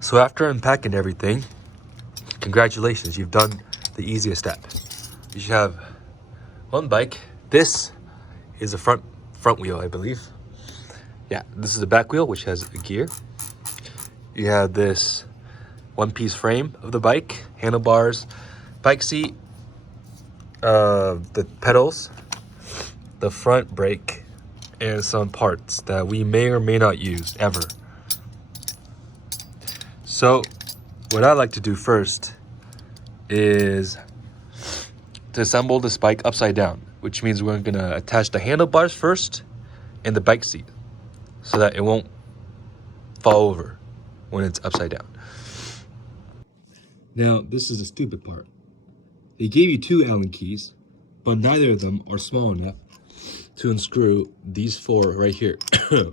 So after unpacking everything, congratulations, you've done the easiest step. You should have one bike. This is the front wheel, I believe. Yeah, this is the back wheel, which has a gear. You have this one-piece frame of the bike, handlebars, bike seat, the pedals, the front brake, and some parts that we may or may not use ever. So what I like to do first is to assemble this bike upside down, which means we're gonna attach the handlebars first and the bike seat so that it won't fall over when it's upside down. Now, this is the stupid part. They gave you 2 Allen keys, but neither of them are small enough to unscrew these 4 right here,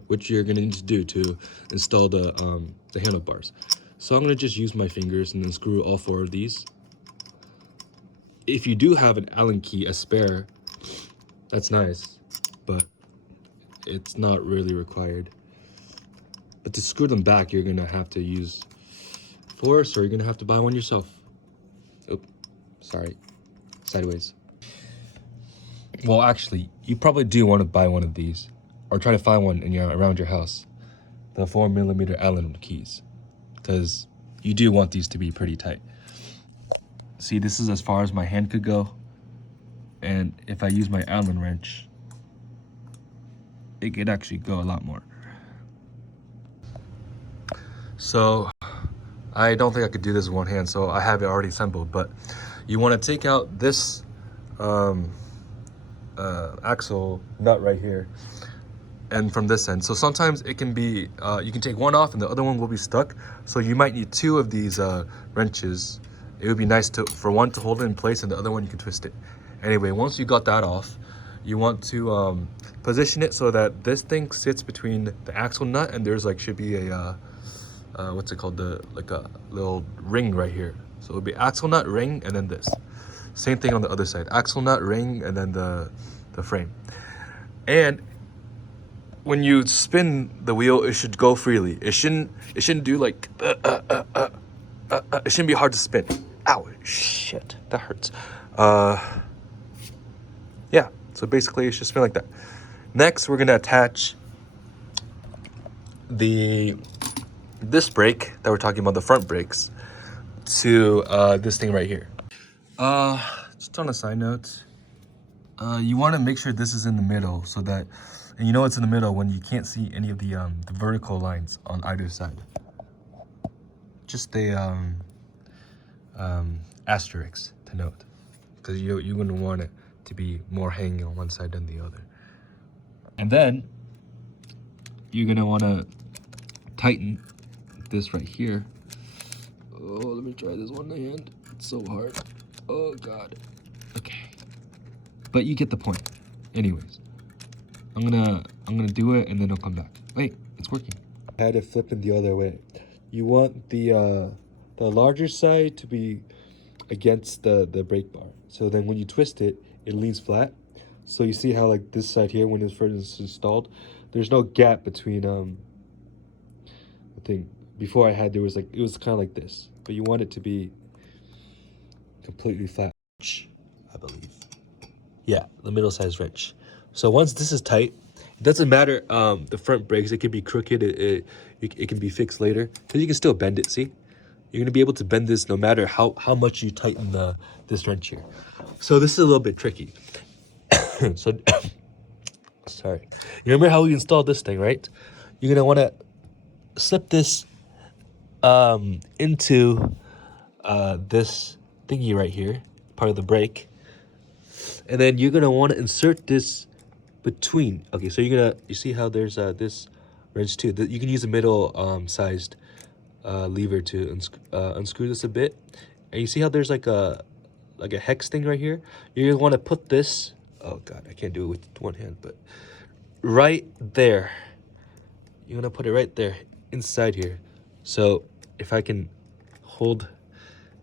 which you're gonna need to do to install the handlebars. So I'm gonna just use my fingers and unscrew all 4 of these. If you do have an Allen key, a spare, that's nice, but it's not really required. But to screw them back, you're gonna have to use force, or you're gonna have to buy one yourself. Oh, sorry, sideways. Well, actually, you probably do want to buy one of these, or try to find one around your house. The 4mm Allen keys, because you do want these to be pretty tight. See, this is as far as my hand could go, and if I use my Allen wrench, it could actually go a lot more. So I don't think I could do this with one hand, so I have it already assembled. But you want to take out this axle nut right here, and from this end. So sometimes it can be, you can take one off and the other one will be stuck. So you might need 2 of these wrenches. It would be nice for one to hold it in place and the other one you can twist it. Anyway, once you got that off, you want to position it so that this thing sits between the axle nut and there's like, should be a, what's it called? Like a little ring right here. So it'll be axle nut, ring, and then this. Same thing on the other side. Axle nut, ring, and then the frame. And when you spin the wheel, it should go freely. It shouldn't do like, it shouldn't be hard to spin. Ow, shit, that hurts. Yeah, so basically it should spin like that. Next, we're gonna attach this brake that we're talking about, the front brakes, to this thing right here. Just on a side note, you want to make sure this is in the middle so that, and you know it's in the middle when you can't see any of the vertical lines on either side. Just the asterisk to note, because you wouldn't want it to be more hanging on one side than the other. And then you're gonna want to tighten this right here. Oh, let me try this one hand. It's so hard. Oh God. Okay. But you get the point. Anyways, I'm gonna do it and then I'll come back. Wait, it's working. I had it flipping the other way. You want the larger side to be against the brake bar. So then when you twist it, it leans flat. So you see how like this side here, when it's first installed, there's no gap between I think before I had, there was like, it was kind of like this, but you want it to be completely flat, I believe. Yeah, the middle size wrench. So once this is tight, it doesn't matter the front brakes, it can be crooked, it can be fixed later, because you can still bend it, see? You're gonna be able to bend this no matter how much you tighten this wrench here. So this is a little bit tricky. So, sorry. You remember how we installed this thing, right? You're gonna wanna slip this into this thingy right here, part of the brake. And then you're gonna want to insert this between. Okay, so you see how there's this wrench too. You can use a middle sized lever to unscrew this a bit. And you see how there's like a hex thing right here. You're gonna want to put this. Oh God, I can't do it with one hand, but right there. You're gonna put it right there inside here. So if I can hold, I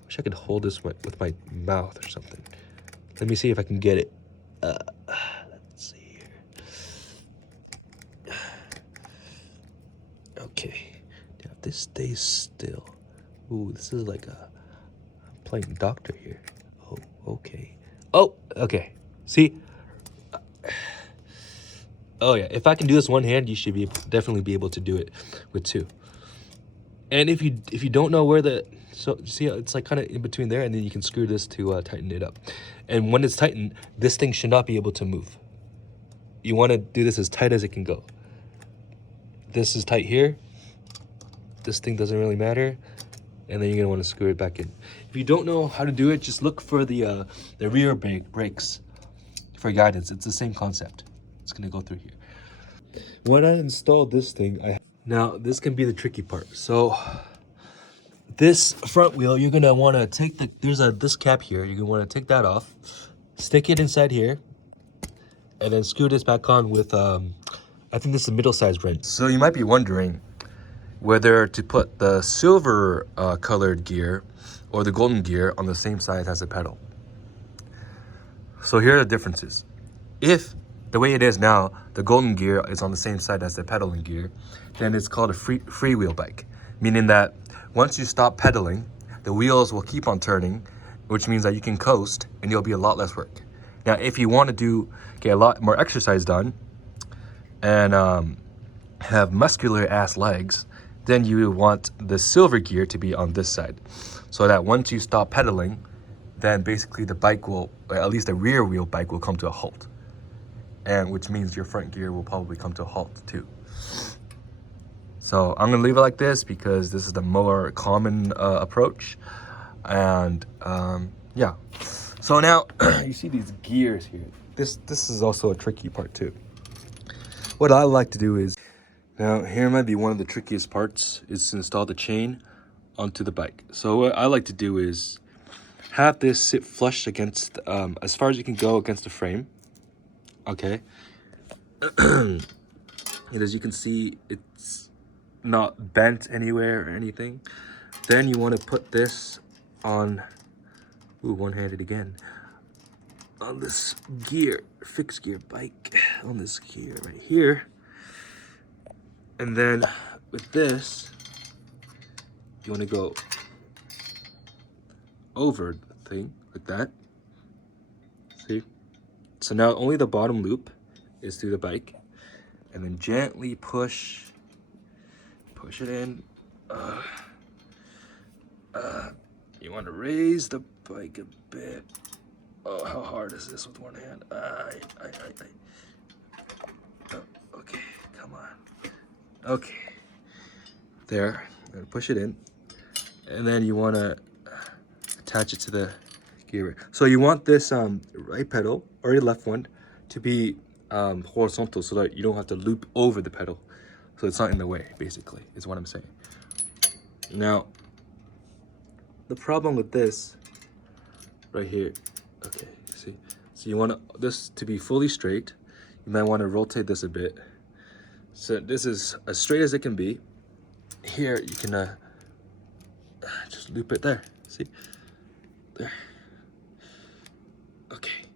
wish I could hold this with my mouth or something. Let me see if I can get it. Let's see here. Okay. Now if this stays still. Ooh, this is like a playing doctor here. Oh, okay. Oh, okay. See? Oh yeah, if I can do this one hand, you should definitely be able to do it with two. And if you don't know where so see how it's like kind of in between there, and then you can screw this to tighten it up. And when it's tightened, this thing should not be able to move. You want to do this as tight as it can go. This is tight here. This thing doesn't really matter. And then you're gonna want to screw it back in. If you don't know how to do it, just look for the rear brakes for guidance. It's the same concept. It's gonna go through here. When I installed this thing, now this can be the tricky part. So this front wheel, you're gonna want to take this cap here. You're gonna want to take that off, stick it inside here, and then screw this back on with I think this is a middle-sized wrench. So you might be wondering whether to put the silver colored gear or the golden gear on the same side as the pedal. So here are the differences. If the way it is now, the golden gear is on the same side as the pedaling gear, then it's called a freewheel bike, meaning that once you stop pedaling, the wheels will keep on turning, which means that you can coast and you'll be a lot less work. Now, if you want to get a lot more exercise done and have muscular ass legs, then you want the silver gear to be on this side, so that once you stop pedaling, then basically the bike will, or at least the rear wheel bike will come to a halt, and which means your front gear will probably come to a halt too. So I'm gonna leave it like this because this is the more common approach, and yeah. So now you see these gears here. This is also a tricky part too. What I like to do is, now here might be one of the trickiest parts, is to install the chain onto the bike. So what I like to do is have this sit flush against, as far as you can go against the frame, okay? And as you can see, it's not bent anywhere or anything. Then you want to put this on, ooh, one-handed again, on this gear, fixed gear bike, on this gear right here. And then with this, you want to go over the thing like that. See? So now only the bottom loop is through the bike, and then gently push it in. You want to raise the bike a bit. Oh, how hard is this with one hand? Oh, okay, come on. Okay, there. And push it in, and then you want to attach it to the gear. So you want this right pedal or your left one to be horizontal, so that you don't have to loop over the pedal, so it's not in the way. Basically, is what I'm saying. Now, the problem with this right here. Okay, see. So you want this to be fully straight. You might want to rotate this a bit. So this is as straight as it can be. Here you can just loop it there. See? There. Okay.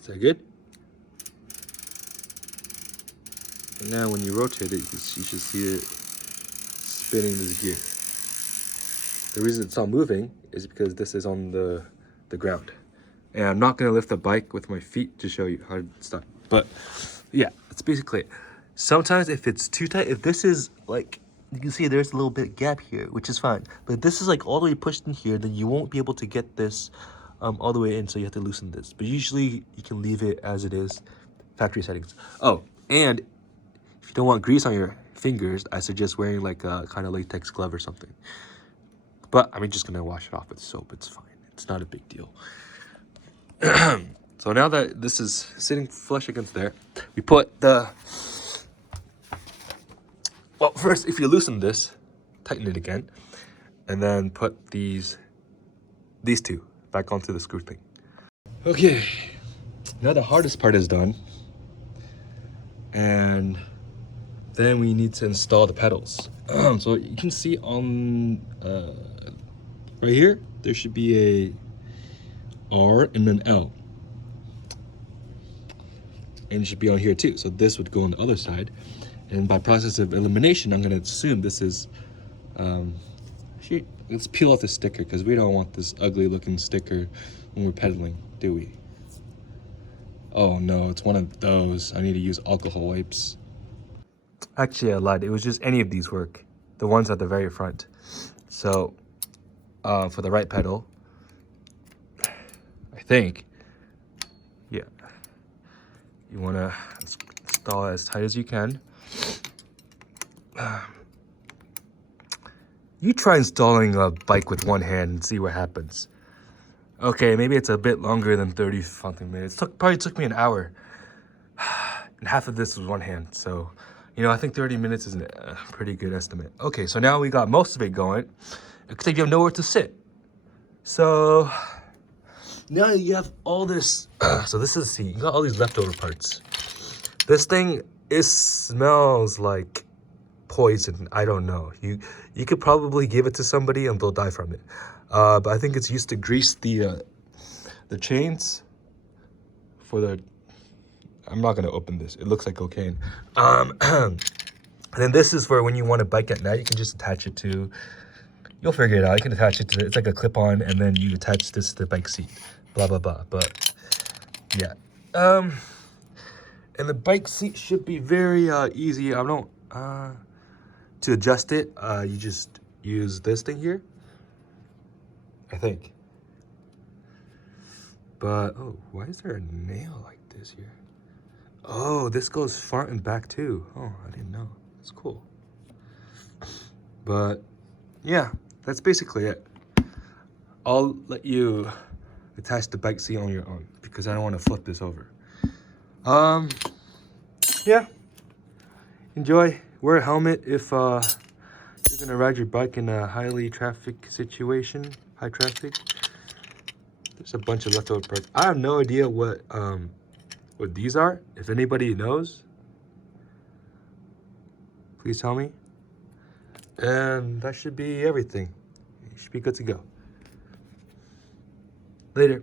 Is that good? And now when you rotate it, you should see it spinning this gear. The reason it's not moving is because this is on the ground. And I'm not going to lift the bike with my feet to show you how it's done. But yeah, that's basically it. Sometimes if it's too tight, if this is like, you can see there's a little bit gap here, which is fine. But if this is like all the way pushed in here, then you won't be able to get this all the way in, so you have to loosen this. But usually you can leave it as it is, factory settings. Oh, and if you don't want grease on your fingers, I suggest wearing like a kind of latex glove or something. But I'm just gonna wash it off with soap, it's fine. It's not a big deal. So now that this is sitting flush against there, we put the, well, first, if you loosen this, tighten it again, and then put these two back onto the screw thing. Okay, now the hardest part is done, and then we need to install the pedals. So you can see on right here, there should be a R and an L. And it should be on here too. So this would go on the other side. And by process of elimination, I'm going to assume this is Let's peel off the sticker because we don't want this ugly looking sticker when we're pedaling, do we? Oh no, it's one of those. I need to use alcohol wipes. Actually, I lied. It was just any of these work. The ones at the very front. So, for the right pedal, I think, yeah, you want to install as tight as you can. You try installing a bike with one hand and see what happens. Okay, maybe it's a bit longer than 30-something minutes. Probably took me an hour. And half of this was one hand. So, you know, I think 30 minutes is a pretty good estimate. Okay, so now we got most of it going, except you have nowhere to sit. So, now you have all this. So this is, see, you got all these leftover parts. This thing, it smells like poison. I don't know. You could probably give it to somebody and they'll die from it. But I think it's used to grease the chains for the. I'm not gonna open this. It looks like cocaine. And then this is for when you want to bike at night. You can just attach it to. You'll figure it out. You can attach it to. It's like a clip-on, and then you attach this to the bike seat. Blah blah blah. But yeah. And the bike seat should be very easy. I don't. To adjust it, you just use this thing here, I think. But, oh, why is there a nail like this here? Oh, this goes front and back too. Oh, I didn't know. It's cool. But, yeah, that's basically it. I'll let you attach the bike seat on your own because I don't want to flip this over. Yeah. Enjoy. Wear a helmet if you're gonna ride your bike in a highly traffic situation, high traffic. There's a bunch of leftover parts. I have no idea what these are. If anybody knows, please tell me. And that should be everything. You should be good to go. Later.